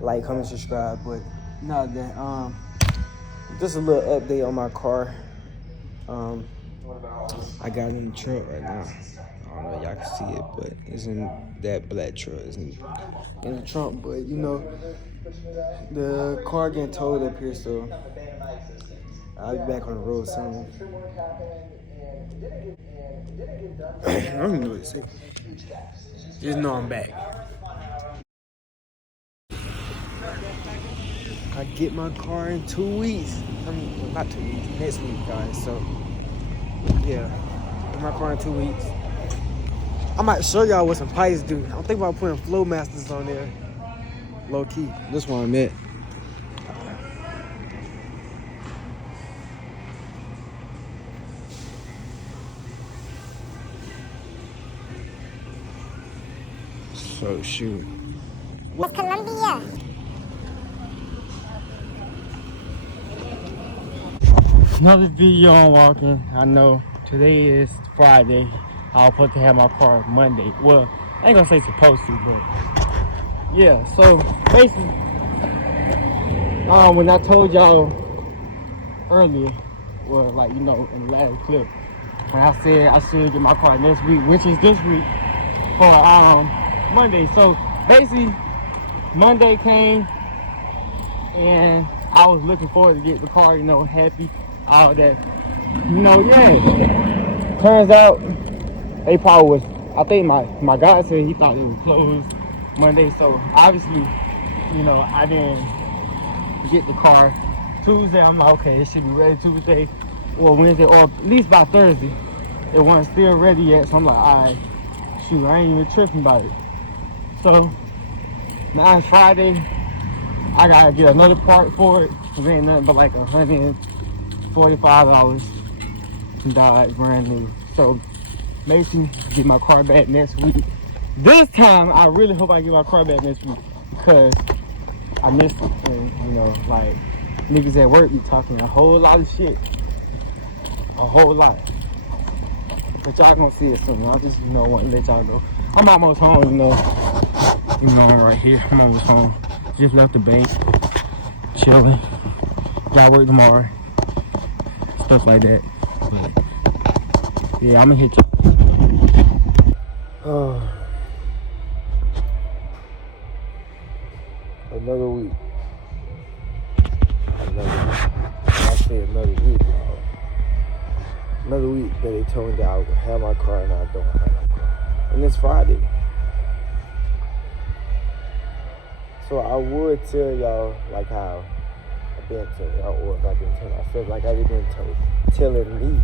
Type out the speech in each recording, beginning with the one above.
like, comment, subscribe. But not that. Just a little update on my car. Um, I got it in the trunk right now. I don't know if y'all can see it, but it's in that black truck. It's in the trunk, but the car getting towed up here, so I'll be back on the road soon. I don't even know what to say. Just know I'm back. I get my car in 2 weeks. I mean, well, not 2 weeks, next week, guys. So, yeah, get my car in 2 weeks. I might show y'all what some pipes do. I'm thinking about putting Flowmasters on there. Low key. This one I'm at. So, shoot. What's Colombia? Another video on walking. I know today is Friday. I was supposed to have my car Monday. Well, I ain't gonna say supposed to, but yeah. So basically, when I told y'all earlier, well, like in the last clip, when I said I should get my car next week, which is this week for Monday. So basically, Monday came and I was looking forward to get the car, happy, all that, yeah. Turns out they probably was, I think my guy said he thought it was closed Monday, so obviously, I didn't get the car Tuesday. I'm like, okay, it should be ready Tuesday or Wednesday, or at least by Thursday. It wasn't still ready yet, so I'm like, all right, shoot, I ain't even tripping about it. So now it's Friday. I gotta get another part for it. It ain't nothing but like $145 Dodge, brand new. So basically, get my car back next week. This time, I really hope I get my car back next week because I missed it. And like niggas at work be talking a whole lot of shit, a whole lot. But y'all gonna see it soon. I just want to let y'all go. I'm almost home. I'm right here. I'm almost home. Just left the bank, chilling. Got work tomorrow, stuff like that. But yeah, I'm gonna hit you. Another week. I say another week, y'all. Another week that they told me that I would have my car and I don't have my car. And it's Friday. So I would tell y'all like how I've been telling y'all, or if I've been telling myself, like I've been telling me.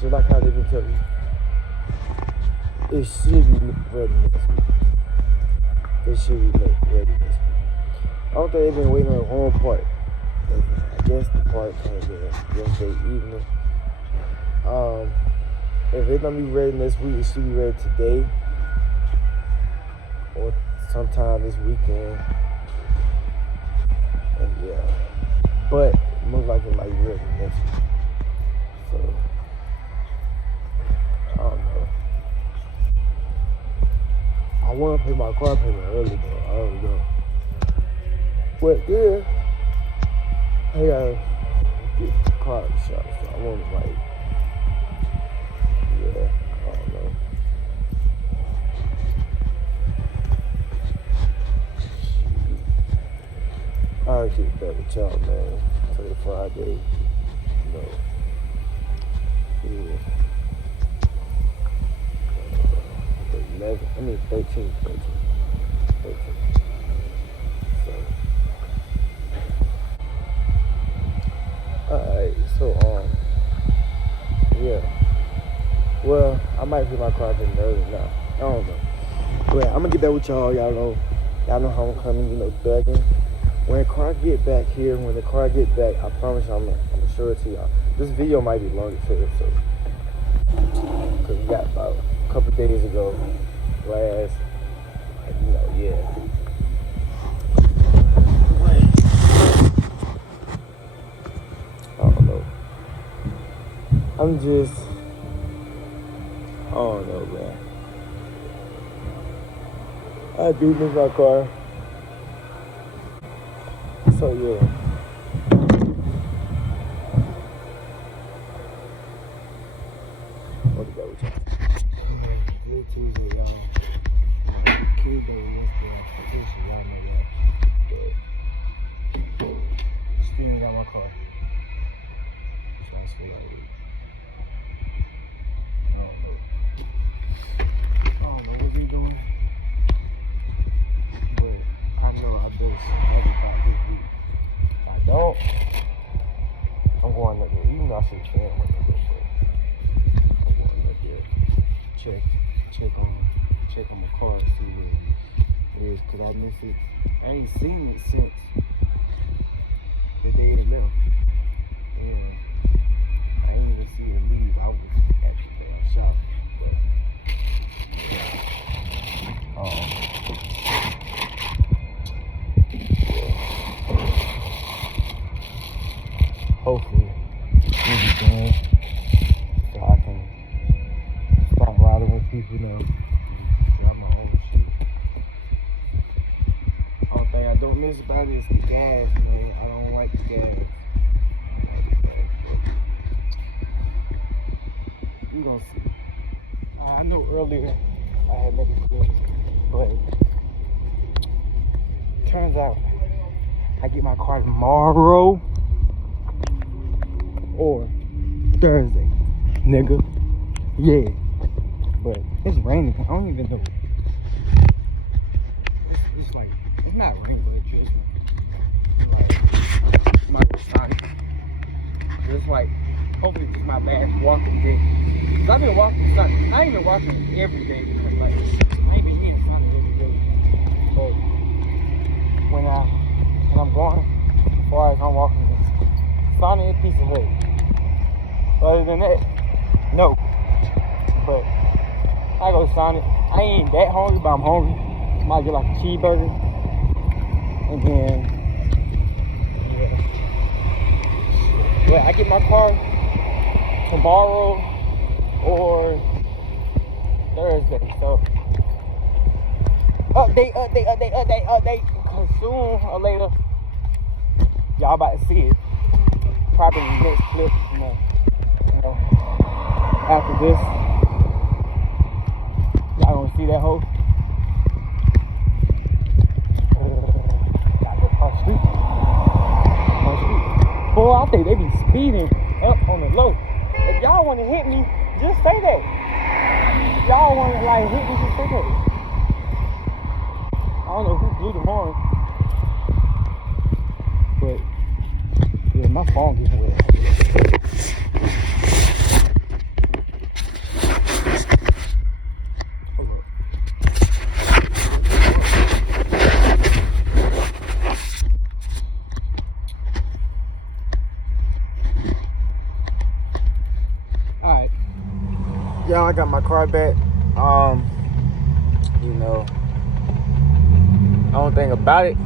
Just like how they've been telling me. It should be ready next week. It should be ready next week. I don't think they've been waiting on the wrong part. I guess the part came in yesterday evening. If it's gonna be ready next week, it should be ready today or sometime this weekend. And yeah, but most likely it might be ready next week. So I don't know. I want to pay my car payment early though. I don't know. But yeah, I gotta get the car out of the shop, so I want to yeah, I don't know. I'll get back with y'all, man, for the Friday, yeah. 13. So, alright, so, yeah. Well, I might put my car in early now. I don't know. But I'm gonna get back with y'all. Y'all know how I'm coming, thugging. When the car get back here, I promise y'all I'm gonna show it to y'all. This video might be longer too, so. Cause we got about a couple days ago, last, yeah. I don't know. I don't know, man. I do miss my car. So yeah. What is that with y'all? Good Tuesday, y'all. Kid day yesterday. Y'all know that. But still ain't got my car. So I feel like it. I don't know what they doing. But I know I just had it out this week. If I don't, I'm going up there. Even though I should have been with them, but I'm going up there. Check on my car, see where it is, cause I miss it. I ain't seen it since the day it left. And I ain't even see it leave. I was actually shocked. But hopefully everything so I can start riding with people now. Drive my own shit. Only thing I don't miss about it is the gas, man. I don't like the gas. We gonna see. I know earlier I had made a clip, but turns out I get my car tomorrow or Thursday, nigga. Yeah, but it's raining. I don't even know. It's like, it's not raining, but it drizzling. Like, my side. It's like, hopefully it's my last walking day. Cause I've been walking Sunday. I ain't been walking every day because like, I ain't been eating Sunday every day. But when I'm going, as far as I'm walking, it's Sonic and Pizza Hut. Other than that, no. But I go to Sonic. I ain't that hungry, but I'm hungry. Might get like a cheeseburger. And then, yeah. Well, I get my car tomorrow or Thursday. So, update. Because sooner or later, y'all about to see it. Probably the next clip, you know, after this. Y'all gonna see that hoe. Gotta go across the street. Boy, I think they be speeding up on the low. If y'all wanna hit me, just say that. If y'all wanna like hit me, just say that. I don't know who blew the horn, but yeah, my phone gets wet. Alright. Y'all, I got my car back. You know, only thing about it,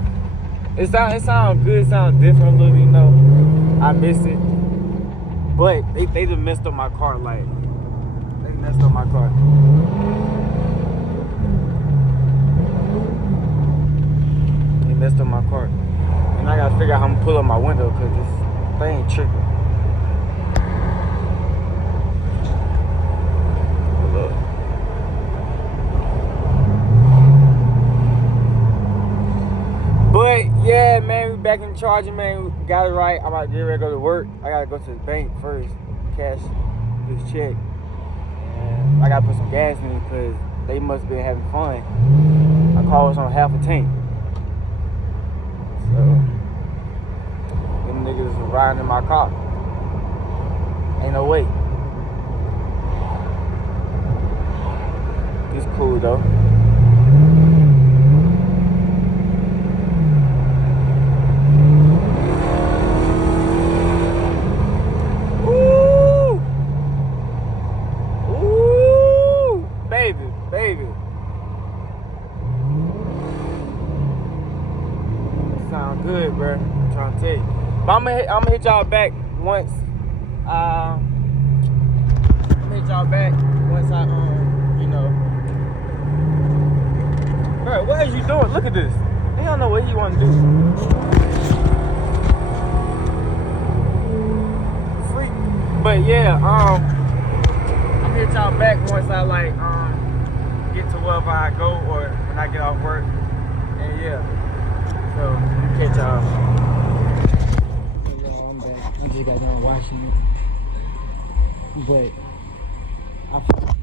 it sounds good, it sounds different a little, you know. I miss it. But they just messed up my car, like they messed up my car. They messed up my car. And I gotta figure out how I'm gonna pull up my window because this thing ain't tripping. But yeah, man, we back in charging, man. We got it right. I'm about to get ready to go to work. I gotta go to the bank first, cash this check. And I gotta put some gas in it because they must have been having fun. My car was on half a tank. So, them niggas was riding in my car. Ain't no way. It's cool though. Baby. Sound good, bro. I'm trying to tell you. But I'm gonna hit y'all back once. I'm gonna hit y'all back once I you know. Bro, what is you doing? Look at this. They don't know what you want to do. But yeah, I'll hit y'all back once I like get to wherever I go or when I get off work. And yeah, so catch y'all. Y'all, I'm back. I just got done watching it, but I forgot.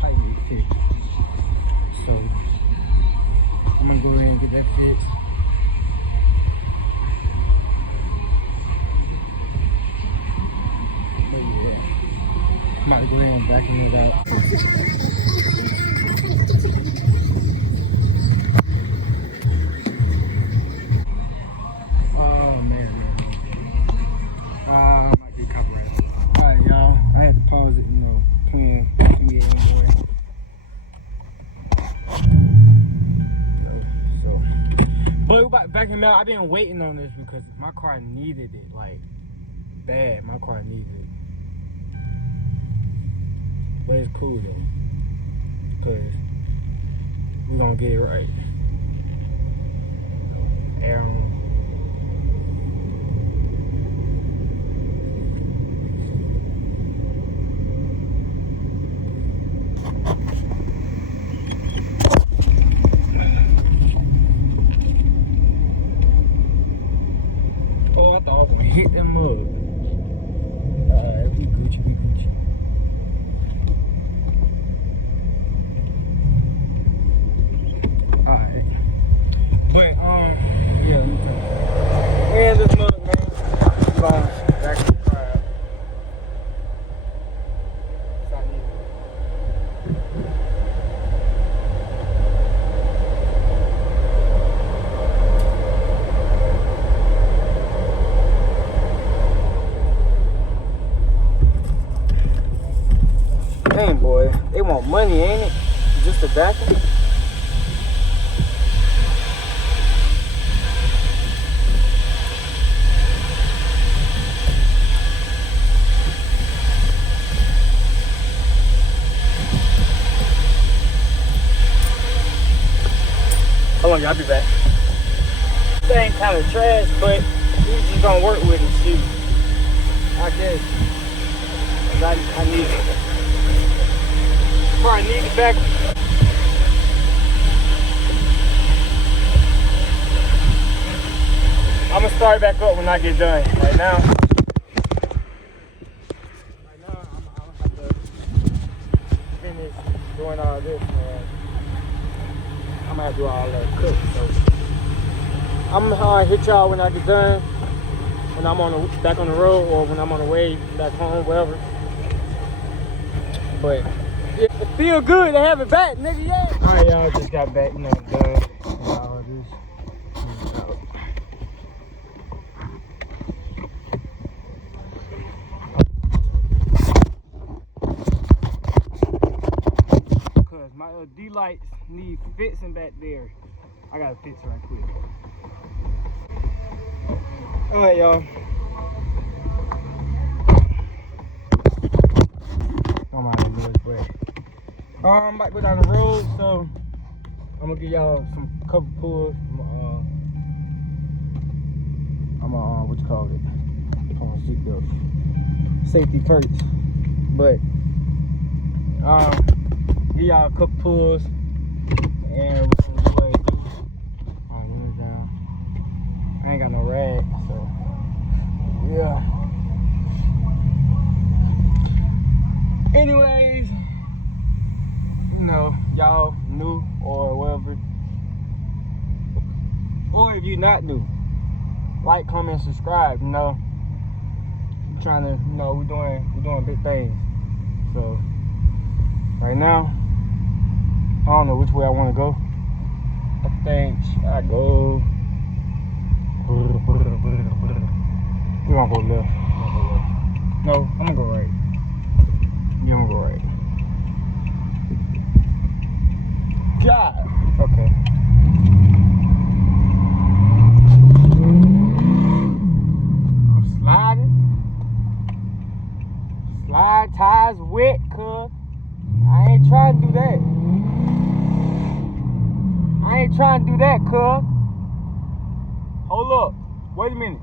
Pipe need fixed. So I'm gonna go ahead and get that fixed. But yeah, I'm about to go ahead and vacuum it up. Oh man. I might get copyrighted. Alright, y'all. I had to pause it, playing NBA anyway. So, but we about to vacuum out. I've been waiting on this because my car needed it, like, bad. My car needed it. But it's cool though, because we're gonna get it right. Air on. Oh, I thought I was gonna hit them up. We Gucci. Alright. But, yeah, let me tell you. And this mug, man. Back to the crowd. So I need Dang, boy, they want money, ain't it? Just a vacuum? Hold on, y'all, I'll be back. This ain't kind of trash, but we just gonna work with it, shoot. I guess. I need it. Probably need it back. I'm gonna start back up when I get done. Right now, I'm gonna have to finish doing all this, man. I'm gonna have to do all that cook. So I'm gonna hit y'all when I get done. When I'm back on the road, or when I'm on the way back home, whatever. But it feel good to have it back, nigga, yeah. Alright, y'all, just got back, done and all this. Cause my D lights need fixing back there. I gotta fix it right quick. Alright, y'all. I'm out of this, but I'm about to go down the road, so I'm gonna give y'all some couple pulls. I'm what you call it? Put on seatbelt. Safety perks. But give y'all a couple pulls and we're gonna go ahead. Alright, windows down. I ain't got no rag, so yeah. Anyways, y'all new or whatever, or if you're not new, like, comment, subscribe. I'm trying to, we're doing big things. So right now, I don't know which way I want to go. I think I go. We're gonna go left. No, I'm gonna go right. Yeah, I'm gonna go right. God. Okay. I'm sliding. Slide tires wet, cuz. I ain't trying to do that. Cuz. Hold up. Wait a minute.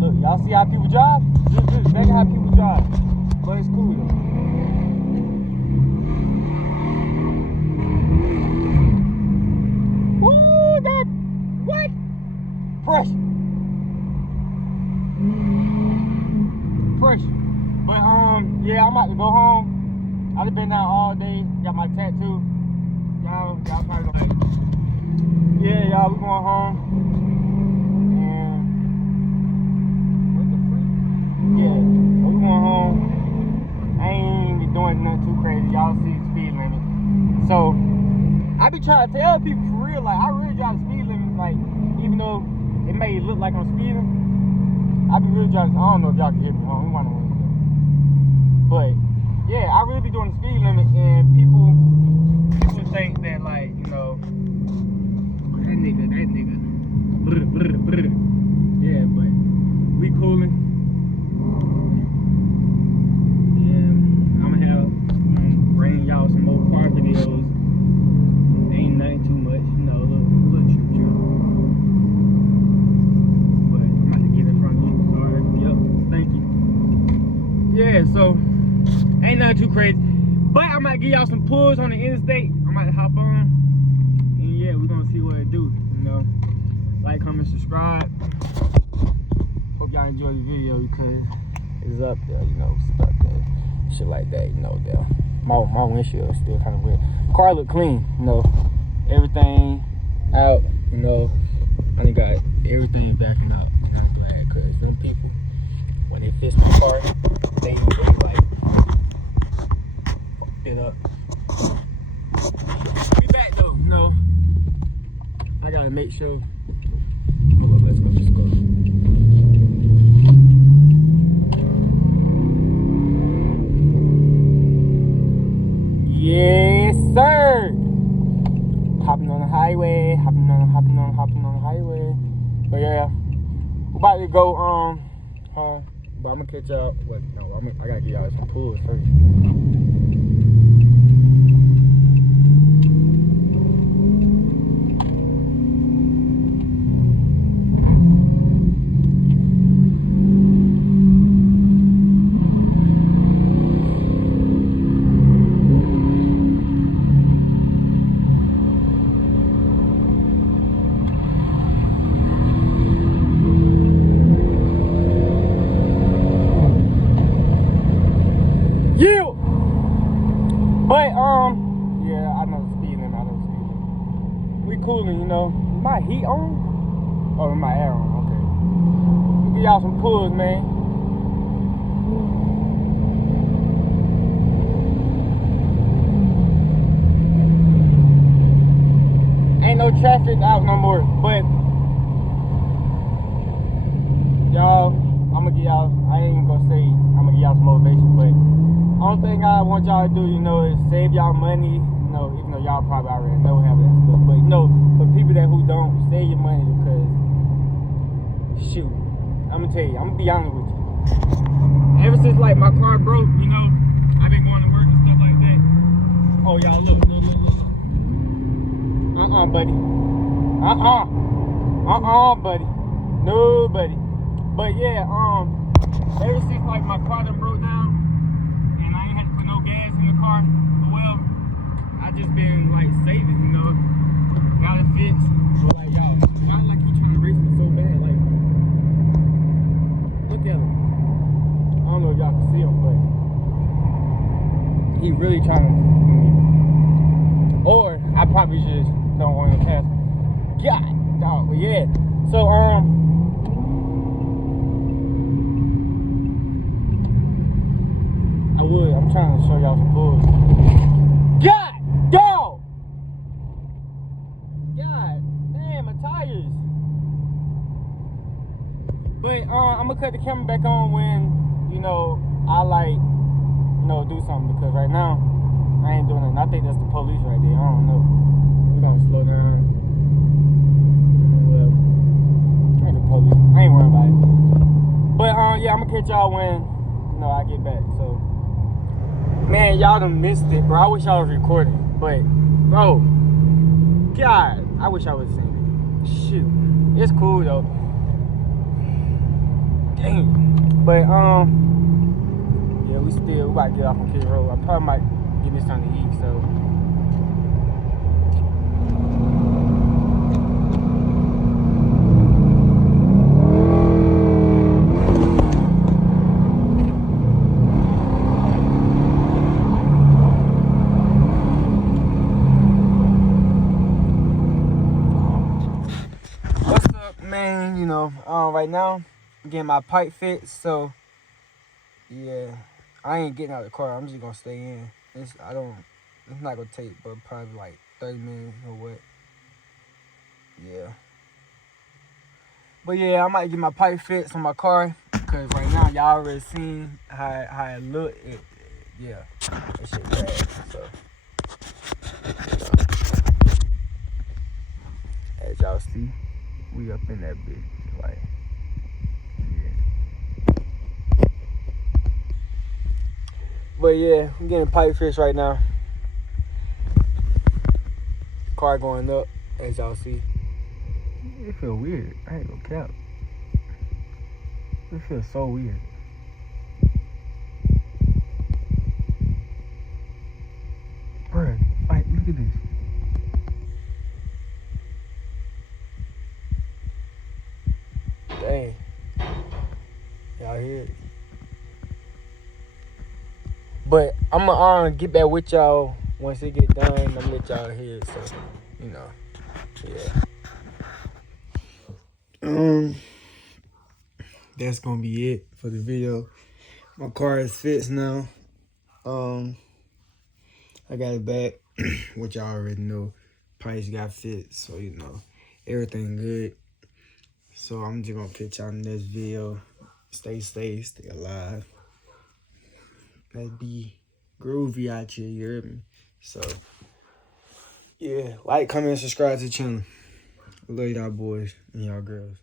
Look, y'all see how people drive? This is exactly how people drive. But it's cool though. Woo, that, what? Pressure. Pressure. But yeah, I'm about to go home. I've been down all day, got my tattoo. Y'all probably gonna, yeah, y'all, we going home. Yeah, so we going home. I ain't even doing nothing too crazy. Y'all see the speed limit. So I be trying to tell people for real, like I really drive the speed limit, like even though it may look like I'm speeding, I be really driving. I don't know if y'all can hear me. We want to win. But yeah, I really be doing the speed limit, and people think that, like, you know, that nigga. Yeah, but we coolin'. Bring y'all some more car videos. Ain't nothing too much, you know, a little trip. But I'm about to get it from you. Alright, yep, thank you. Yeah, so ain't nothing too crazy. But I might give y'all some pulls on the interstate. I might hop on. And yeah, we're gonna see what it do, you know. Like, comment, subscribe. Hope y'all enjoy the video because it's up there, you know, stuck there. Shit like that, you know, there. My windshield is still kind of weird. Car look clean, you know. Everything out, you know. I done got everything backing out. And I'm glad, because them people, when they fix my car, they ain't really like fucked it up. We back though, you know. I gotta make sure. Oh, let's go. Yes, sir. Hopping on the highway, hopping on the highway. But yeah, we're about to go home. But I'm gonna catch y'all. What? No, I gotta give y'all some pulls first. But yeah, I know the speed limit. We coolin', you know. My heat on? Oh, my air on. Okay. Give y'all some pulls, man. Ain't no traffic out no more, but y'all, I'ma give y'all. I ain't gonna say I'ma give y'all some motivation, but only thing I want y'all to do, you know, is save y'all money. You know, even though y'all probably already know how that stuff, but you know, for people that who don't, save your money because shoot, I'm gonna tell you, I'm gonna be honest with you. Ever since like my car broke, you know, I've been going to work and stuff like that. Oh y'all look. Buddy. Buddy. No, buddy. But yeah, ever since like my car done broke down. No gas in the car. Well, I just been like saving, you know. Got it fixed. But like y'all, not like he trying to race me so bad. Like, look at him. I don't know if y'all can see him, but he really trying to. Or I probably just don't want him to pass me. God, dog. But yeah. So I'm trying to show y'all some pulls. God, dog! God damn, my tires. But I'm gonna cut the camera back on when, you know, I like, you know, do something, because right now I ain't doing nothing. I think that's the police right there. I don't know. We're gonna slow down. Well, ain't the police. I ain't worried about it. But yeah, I'm gonna catch y'all when I get back. So, man, y'all done missed it, bro. I wish I was recording, but bro, God, I wish I was saying it. Shoot, it's cool though. Dang. But yeah, we about to get off on Kid Road. I probably might get this time to eat. So. Man, right now I'm getting my pipe fixed, so yeah, I ain't getting out of the car. I'm just gonna stay in. It's not gonna take but probably like 30 minutes or what. Yeah. But yeah, I might get my pipe fixed on my car, cause right now y'all already seen how it look. Yeah, that shit bad. So as y'all see, we up in that bitch, like. But yeah, I'm getting pipe fish right now. Car going up, as y'all see. It feel weird. I ain't gonna cap. It feels so weird. Bruh, like, look at this. Dang. Y'all hear it? But I'm gonna get back with y'all once it get done. I'm gonna let y'all hear it, so yeah. That's gonna be it for the video. My car is fixed now. I got it back, which y'all already know. Price got fixed, so everything good. So I'm just gonna catch y'all in this video. Stay safe, stay alive. Let's be groovy out here, you heard me? So, yeah, like, comment, and subscribe to the channel. I love y'all boys and y'all girls.